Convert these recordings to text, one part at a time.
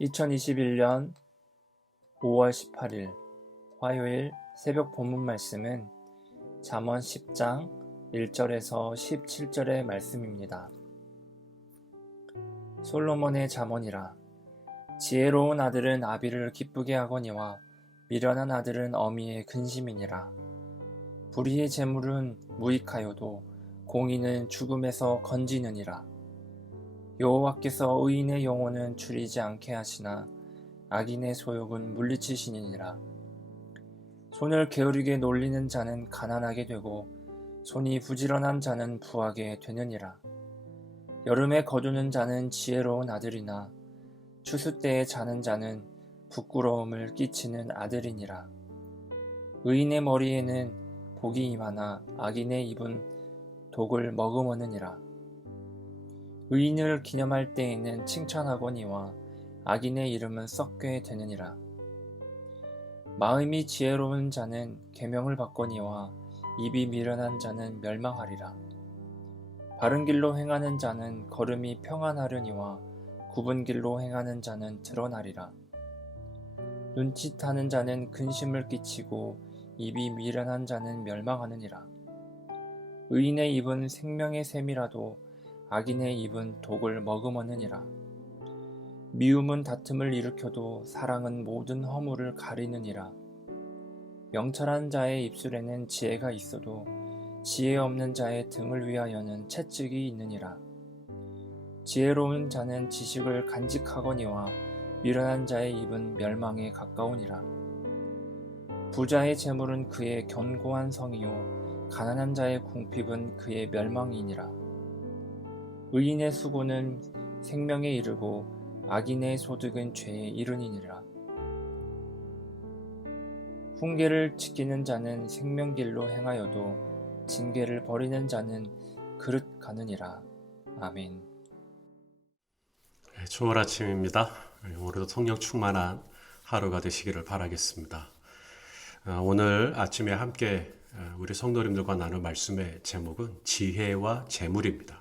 2021년 5월 18일 화요일 새벽 본문 말씀은 잠언 10장 1절에서 17절의 말씀입니다. 솔로몬의 잠언이라. 지혜로운 아들은 아비를 기쁘게 하거니와 미련한 아들은 어미의 근심이니라. 불의의 재물은 무익하여도 공의는 죽음에서 건지느니라. 여호와께서 의인의 영혼은 줄이지 않게 하시나 악인의 소욕은 물리치시니라. 손을 게으르게 놀리는 자는 가난하게 되고 손이 부지런한 자는 부하게 되느니라. 여름에 거두는 자는 지혜로운 아들이나 추수 때에 자는 자는 부끄러움을 끼치는 아들이니라. 의인의 머리에는 복이 임하나 악인의 입은 독을 머금으느니라. 의인을 기념할 때에는 칭찬하거니와 악인의 이름은 썩게 되느니라. 마음이 지혜로운 자는 계명을 받거니와 입이 미련한 자는 멸망하리라. 바른 길로 행하는 자는 걸음이 평안하려니와 굽은 길로 행하는 자는 드러나리라. 눈짓하는 자는 근심을 끼치고 입이 미련한 자는 멸망하느니라. 의인의 입은 생명의 샘이라도 악인의 입은 독을 머금으느니라. 미움은 다툼을 일으켜도 사랑은 모든 허물을 가리느니라. 명철한 자의 입술에는 지혜가 있어도 지혜 없는 자의 등을 위하여는 채찍이 있느니라. 지혜로운 자는 지식을 간직하거니와 미련한 자의 입은 멸망에 가까우니라. 부자의 재물은 그의 견고한 성이요 가난한 자의 궁핍은 그의 멸망이니라. 의인의 수고는 생명에 이르고 악인의 소득은 죄에 이르니라. 훈계를 지키는 자는 생명길로 행하여도 징계를 버리는 자는 그릇 가느니라. 아멘. 좋은 아침입니다. 오늘도 성령 충만한 하루가 되시기를 바라겠습니다. 오늘 아침에 함께 우리 성도님들과 나눌 말씀의 제목은 지혜와 재물입니다.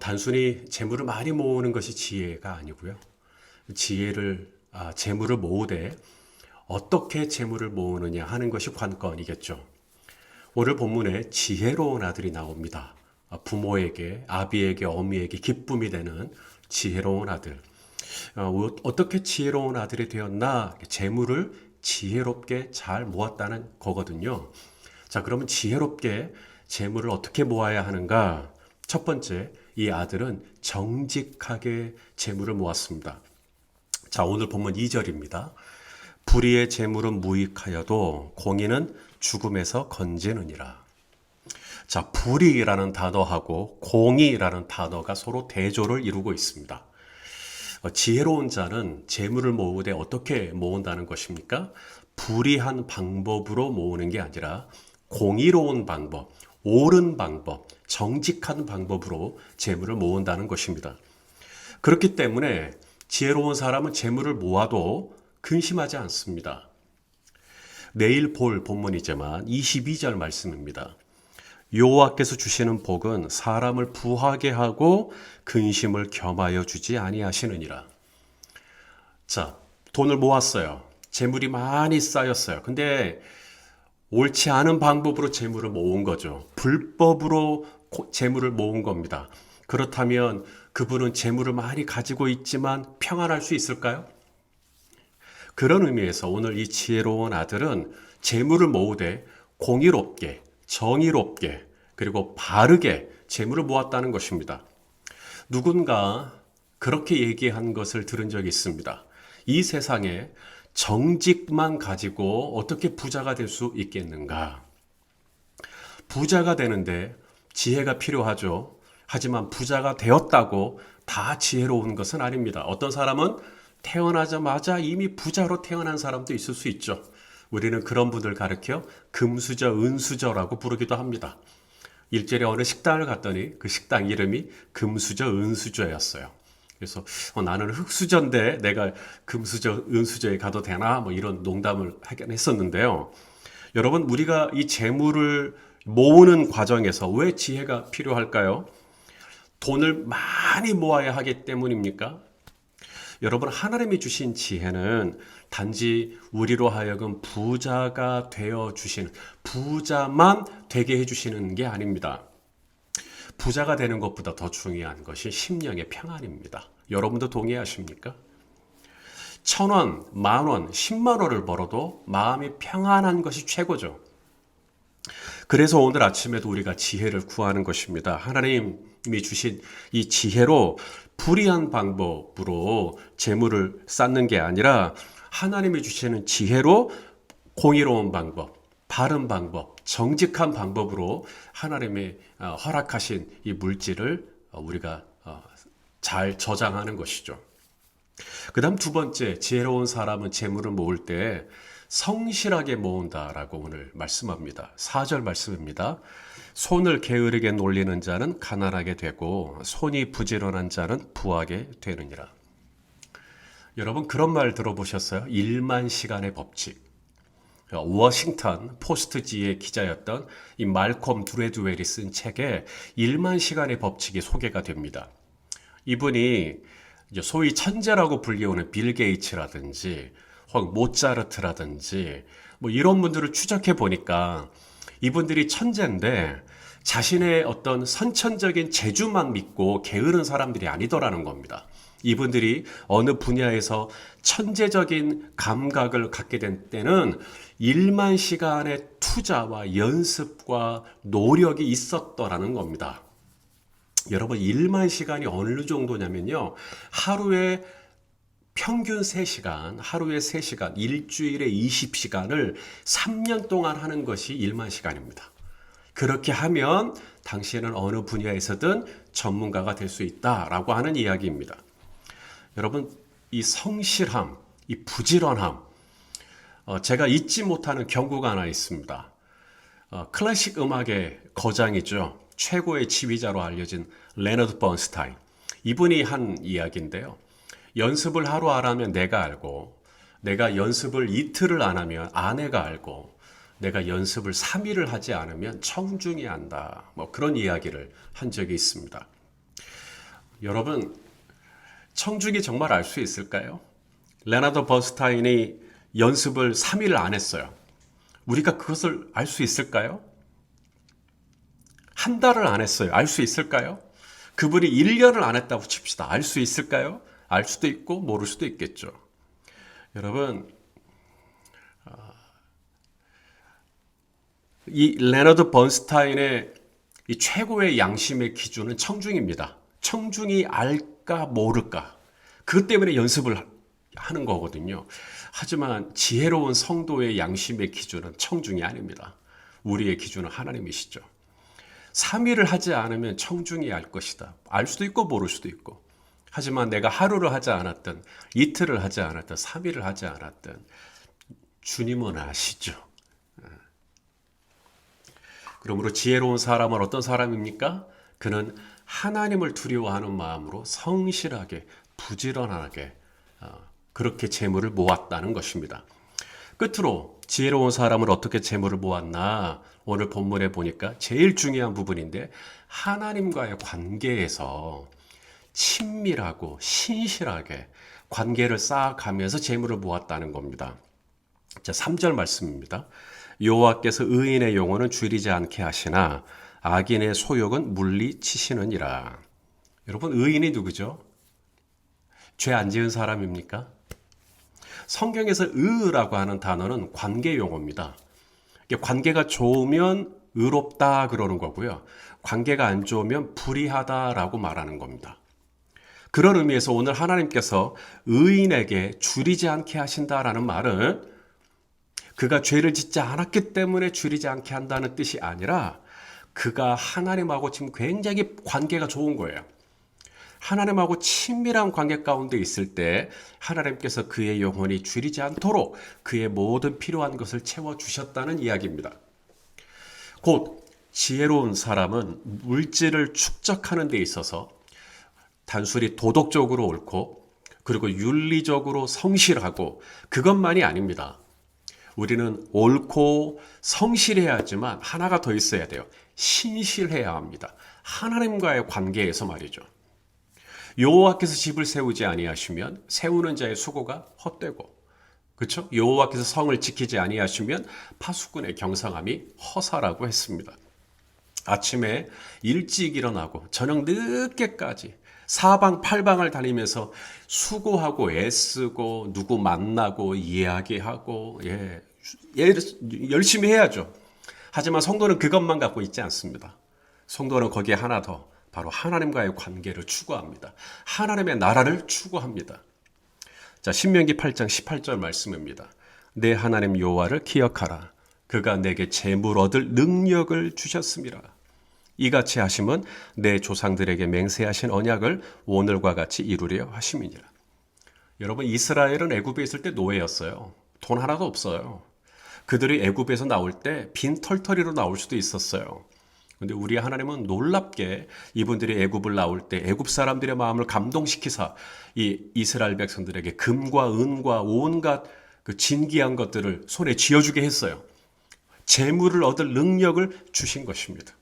단순히 재물을 많이 모으는 것이 지혜가 아니고요. 재물을 모으되 어떻게 재물을 모으느냐 하는 것이 관건이겠죠. 오늘 본문에 지혜로운 아들이 나옵니다. 부모에게, 아비에게, 어미에게 기쁨이 되는 지혜로운 아들. 어떻게 지혜로운 아들이 되었나? 재물을 지혜롭게 잘 모았다는 거거든요. 자, 그러면 지혜롭게 재물을 어떻게 모아야 하는가? 첫 번째, 이 아들은 정직하게 재물을 모았습니다. 자, 오늘 본문 2절입니다. 불의의 재물은 무익하여도 공의는 죽음에서 건지느니라. 자, 불의라는 단어하고 공의라는 단어가 서로 대조를 이루고 있습니다. 지혜로운 자는 재물을 모으되 어떻게 모은다는 것입니까? 불의한 방법으로 모으는 게 아니라 공의로운 방법, 옳은 방법, 정직한 방법으로 재물을 모은다는 것입니다. 그렇기 때문에 지혜로운 사람은 재물을 모아도 근심하지 않습니다. 내일 볼 본문이지만 22절 말씀입니다. 여호와께서 주시는 복은 사람을 부하게 하고 근심을 겸하여 주지 아니하시느니라. 자, 돈을 모았어요. 재물이 많이 쌓였어요. 근데 옳지 않은 방법으로 재물을 모은 거죠. 불법으로 재물을 모은 겁니다. 그렇다면 그분은 재물을 많이 가지고 있지만 평안할 수 있을까요? 그런 의미에서 오늘 이 지혜로운 아들은 재물을 모으되 공의롭게, 정의롭게, 그리고 바르게 재물을 모았다는 것입니다. 누군가 그렇게 얘기한 것을 들은 적이 있습니다. 이 세상에 정직만 가지고 어떻게 부자가 될 수 있겠는가? 부자가 되는데 지혜가 필요하죠. 하지만 부자가 되었다고 다 지혜로운 것은 아닙니다. 어떤 사람은 태어나자마자 이미 부자로 태어난 사람도 있을 수 있죠. 우리는 그런 분들 가르쳐 금수저, 은수저라고 부르기도 합니다. 일전에 어느 식당을 갔더니 그 식당 이름이 금수저, 은수저였어요. 그래서 나는 흙수저인데 내가 금수저, 은수저에 가도 되나? 뭐 이런 농담을 하긴 했었는데요. 여러분, 우리가 이 재물을 모으는 과정에서 왜 지혜가 필요할까요? 돈을 많이 모아야 하기 때문입니까? 여러분, 하나님이 주신 지혜는 단지 우리로 하여금 부자가 되어 주시는, 부자만 되게 해주시는 게 아닙니다. 부자가 되는 것보다 더 중요한 것이 심령의 평안입니다. 여러분도 동의하십니까? 1,000원, 10,000원, 10만 원을 벌어도 마음이 평안한 것이 최고죠. 그래서 오늘 아침에도 우리가 지혜를 구하는 것입니다. 하나님이 주신 이 지혜로 불의한 방법으로 재물을 쌓는 게 아니라 하나님이 주시는 지혜로 공의로운 방법, 바른 방법, 정직한 방법으로 하나님이 허락하신 이 물질을 우리가 잘 저장하는 것이죠. 그 다음 두 번째, 지혜로운 사람은 재물을 모을 때 성실하게 모은다라고 오늘 말씀합니다. 4절 말씀입니다. 손을 게으르게 놀리는 자는 가난하게 되고 손이 부지런한 자는 부하게 되느니라. 여러분, 그런 말 들어보셨어요? 1만 시간의 법칙. 워싱턴 포스트지의 기자였던 이 말콤 드레드웰이 쓴 책에 1만 시간의 법칙이 소개가 됩니다. 이분이 소위 천재라고 불리우는 빌 게이츠라든지 혹은 모차르트라든지 뭐 이런 분들을 추적해 보니까 이분들이 천재인데 자신의 어떤 선천적인 재주만 믿고 게으른 사람들이 아니더라는 겁니다. 이분들이 어느 분야에서 천재적인 감각을 갖게 된 때는 1만 시간의 투자와 연습과 노력이 있었더라는 겁니다. 여러분, 1만 시간이 어느 정도냐면요. 하루에 평균 3시간, 하루에 3시간, 일주일에 20시간을 3년 동안 하는 것이 1만 시간입니다. 그렇게 하면 당신은 어느 분야에서든 전문가가 될 수 있다라고 하는 이야기입니다. 여러분, 이 성실함, 이 부지런함, 제가 잊지 못하는 경고가 하나 있습니다. 클래식 음악의 거장이죠. 최고의 지휘자로 알려진 레너드 번스타인. 이분이 한 이야기인데요. 연습을 하루 안 하면 내가 알고, 내가 연습을 이틀을 안 하면 아내가 알고, 내가 연습을 3일을 하지 않으면 청중이 안다. 뭐 그런 이야기를 한 적이 있습니다. 여러분, 청중이 정말 알 수 있을까요? 레너드 번스타인이 연습을 3일을 안 했어요. 우리가 그것을 알 수 있을까요? 한 달을 안 했어요. 알 수 있을까요? 그분이 1년을 안 했다고 칩시다. 알 수 있을까요? 알 수도 있고 모를 수도 있겠죠. 여러분, 이 레너드 번스타인의 이 최고의 양심의 기준은 청중입니다. 청중이 알까 모를까. 그것 때문에 연습을 하는 거거든요. 하지만 지혜로운 성도의 양심의 기준은 청중이 아닙니다. 우리의 기준은 하나님이시죠. 3일을 하지 않으면 청중이 알 것이다. 알 수도 있고 모를 수도 있고. 하지만 내가 하루를 하지 않았든 이틀을 하지 않았든 3일을 하지 않았든 주님은 아시죠. 그러므로 지혜로운 사람은 어떤 사람입니까? 그는 하나님을 두려워하는 마음으로 성실하게 부지런하게 그렇게 재물을 모았다는 것입니다. 끝으로 지혜로운 사람은 어떻게 재물을 모았나? 오늘 본문에 보니까 제일 중요한 부분인데 하나님과의 관계에서 친밀하고 신실하게 관계를 쌓아가면서 재물을 모았다는 겁니다. 자, 3절 말씀입니다. 여호와께서 의인의 영혼은 줄이지 않게 하시나 악인의 소욕은 물리치시느니라. 여러분, 의인이 누구죠? 죄 안 지은 사람입니까? 성경에서 의라고 하는 단어는 관계 용어입니다. 관계가 좋으면 의롭다 그러는 거고요. 관계가 안 좋으면 불의하다라고 말하는 겁니다. 그런 의미에서 오늘 하나님께서 의인에게 줄이지 않게 하신다라는 말은 그가 죄를 짓지 않았기 때문에 줄이지 않게 한다는 뜻이 아니라 그가 하나님하고 지금 굉장히 관계가 좋은 거예요. 하나님하고 친밀한 관계 가운데 있을 때 하나님께서 그의 영혼이 줄이지 않도록 그의 모든 필요한 것을 채워주셨다는 이야기입니다. 곧 지혜로운 사람은 물질을 축적하는 데 있어서 단순히 도덕적으로 옳고 그리고 윤리적으로 성실하고 그것만이 아닙니다. 우리는 옳고 성실해야 하지만 하나가 더 있어야 돼요. 신실해야 합니다. 하나님과의 관계에서 말이죠. 여호와께서 집을 세우지 아니하시면 세우는 자의 수고가 헛되고, 그렇죠? 여호와께서 성을 지키지 아니하시면 파수꾼의 경성함이 허사라고 했습니다. 아침에 일찍 일어나고 저녁 늦게까지 사방팔방을 다니면서 수고하고 애쓰고 누구 만나고 이야기하고 열심히 해야죠. 하지만 성도는 그것만 갖고 있지 않습니다. 성도는 거기에 하나 더, 바로 하나님과의 관계를 추구합니다. 하나님의 나라를 추구합니다. 자, 신명기 8장 18절 말씀입니다. 내 하나님 여호와를 기억하라. 그가 내게 재물 얻을 능력을 주셨음이라. 이같이 하심은 내 조상들에게 맹세하신 언약을 오늘과 같이 이루려 하심이니라. 여러분, 이스라엘은 애굽에 있을 때 노예였어요. 돈 하나도 없어요. 그들이 애굽에서 나올 때 빈 털터리로 나올 수도 있었어요. 근데 우리 하나님은 놀랍게 이분들이 애굽을 나올 때 애굽 사람들의 마음을 감동시키사 이 이스라엘 백성들에게 금과 은과 온갖 그 진귀한 것들을 손에 쥐어주게 했어요. 재물을 얻을 능력을 주신 것입니다.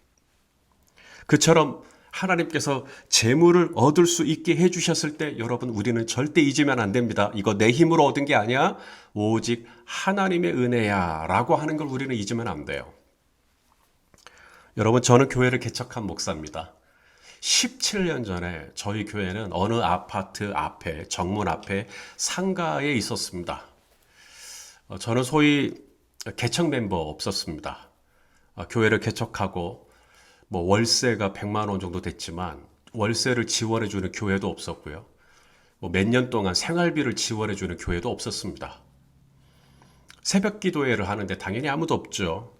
그처럼 하나님께서 재물을 얻을 수 있게 해주셨을 때 여러분, 우리는 절대 잊으면 안 됩니다. 이거 내 힘으로 얻은 게 아니야. 오직 하나님의 은혜야 라고 하는 걸 우리는 잊으면 안 돼요. 여러분, 저는 교회를 개척한 목사입니다. 17년 전에 저희 교회는 어느 아파트 앞에, 정문 앞에 상가에 있었습니다. 저는 소위 개척 멤버 없었습니다. 교회를 개척하고 월세가 100만 원 정도 됐지만 월세를 지원해 주는 교회도 없었고요. 몇 년 동안 생활비를 지원해 주는 교회도 없었습니다. 새벽 기도회를 하는데 당연히 아무도 없죠.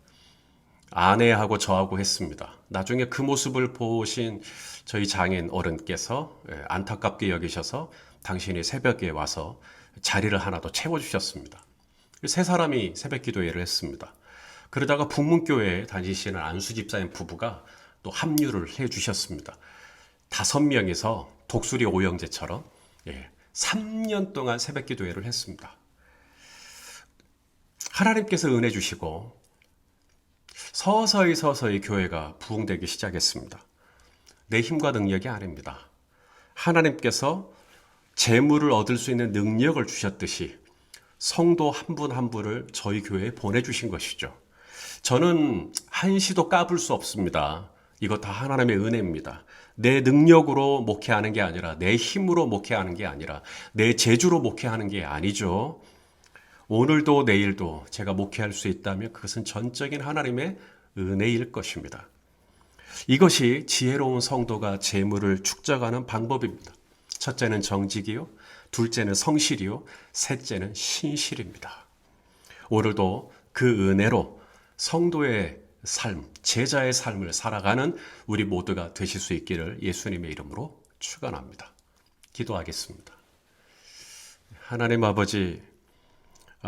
아내하고 저하고 했습니다. 나중에 그 모습을 보신 저희 장인 어른께서 안타깝게 여기셔서 당신이 새벽에 와서 자리를 하나 더 채워주셨습니다. 세 사람이 새벽 기도회를 했습니다. 그러다가 북문교회에 다니시는 안수 집사님 부부가 또 합류를 해주셨습니다. 5명이서 독수리 오영제처럼 3년 동안 새벽 기도회를 했습니다. 하나님께서 은혜 주시고 서서히 교회가 부흥되기 시작했습니다. 내 힘과 능력이 아닙니다. 하나님께서 재물을 얻을 수 있는 능력을 주셨듯이 성도 한 분 한 분을 저희 교회에 보내주신 것이죠. 저는 한시도 까불 수 없습니다. 이거 다 하나님의 은혜입니다. 내 능력으로 목회하는 게 아니라, 내 힘으로 목회하는 게 아니라, 내 재주로 목회하는 게 아니죠. 오늘도 내일도 제가 목회할 수 있다면 그것은 전적인 하나님의 은혜일 것입니다. 이것이 지혜로운 성도가 재물을 축적하는 방법입니다. 첫째는 정직이요, 둘째는 성실이요, 셋째는 신실입니다. 오늘도 그 은혜로 성도의 삶, 제자의 삶을 살아가는 우리 모두가 되실 수 있기를 예수님의 이름으로 축원합니다. 기도하겠습니다. 하나님 아버지,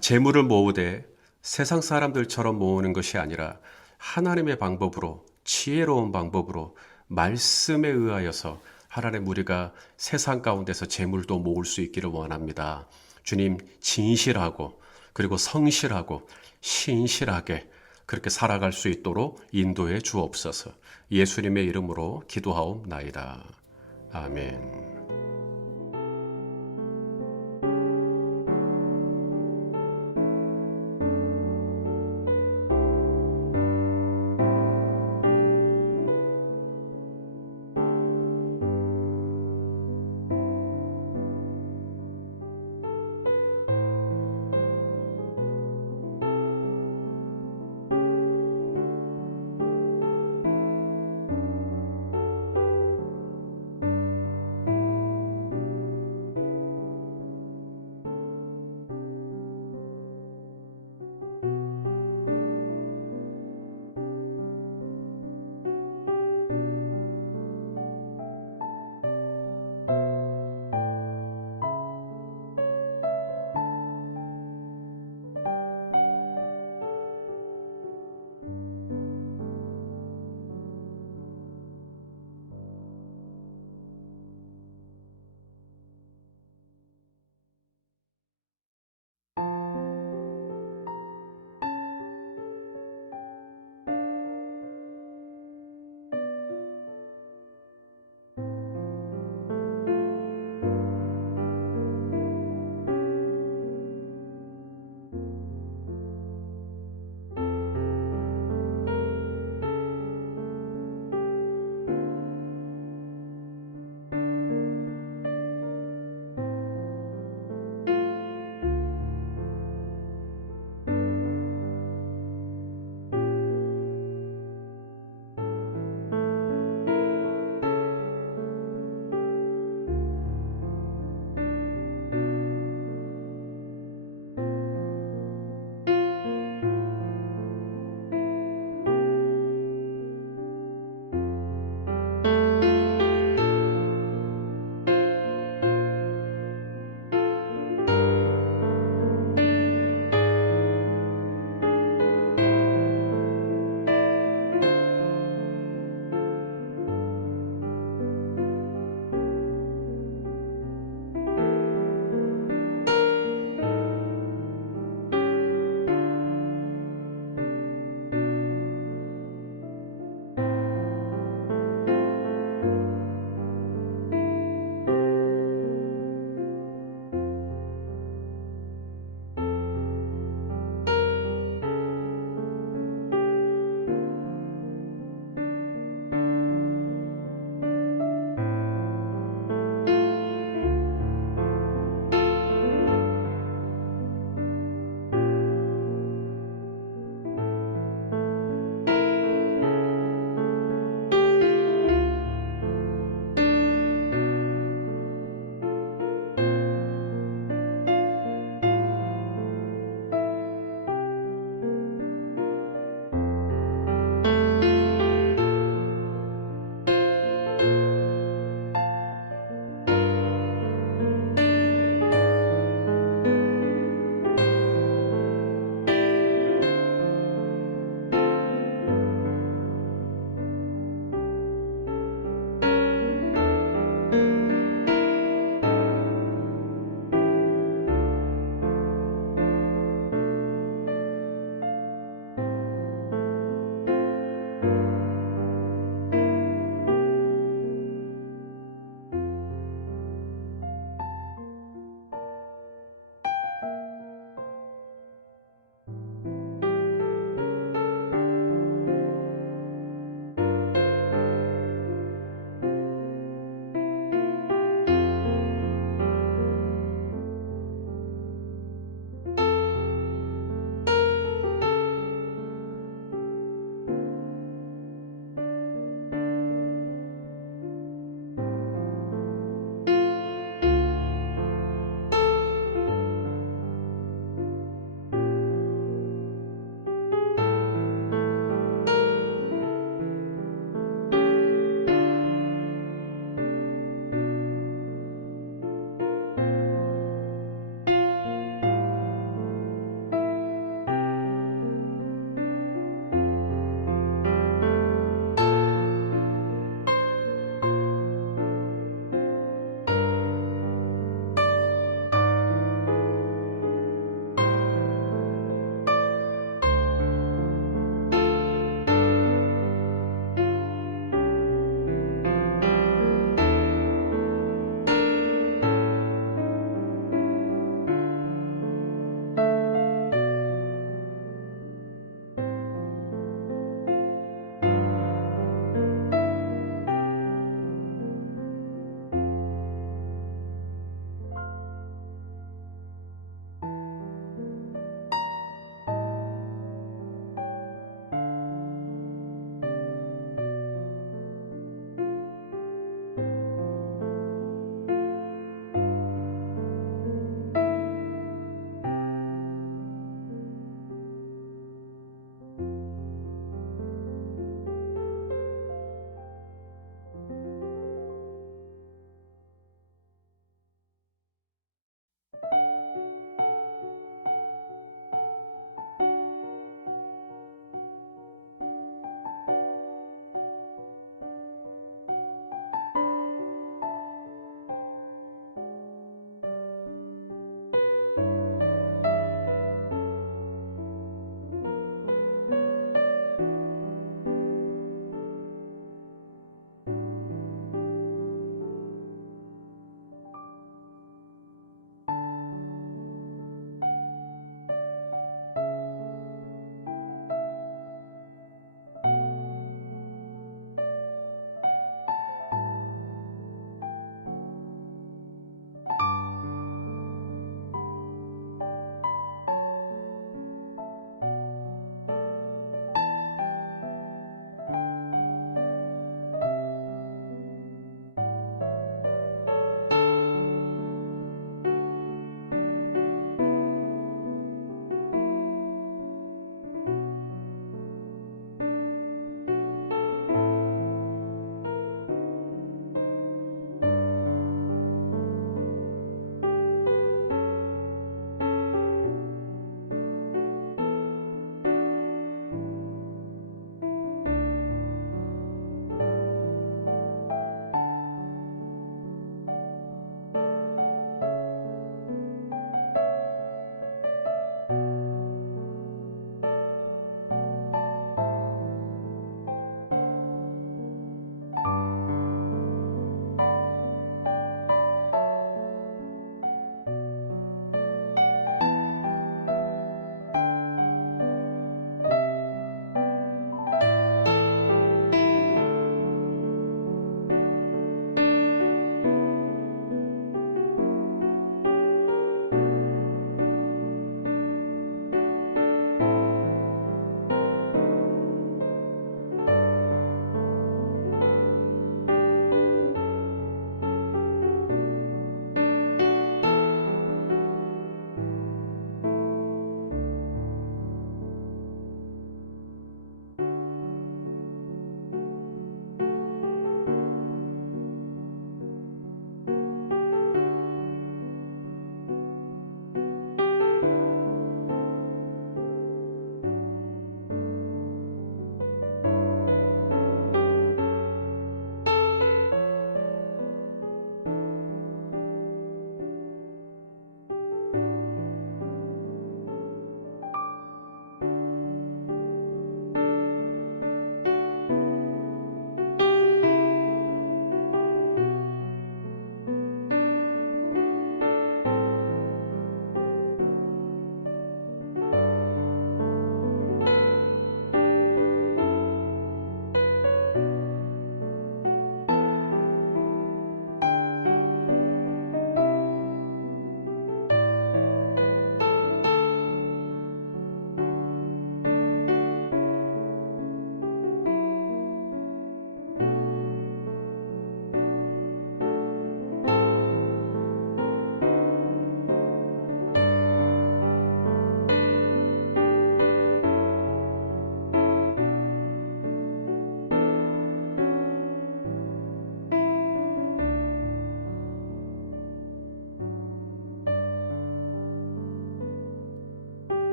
재물을 모으되 세상 사람들처럼 모으는 것이 아니라 하나님의 방법으로, 지혜로운 방법으로 말씀에 의하여서 하나님, 우리가 세상 가운데서 재물도 모을 수 있기를 원합니다. 주님, 진실하고 그리고 성실하고 신실하게 그렇게 살아갈 수 있도록 인도해 주옵소서. 예수님의 이름으로 기도하옵나이다. 아멘.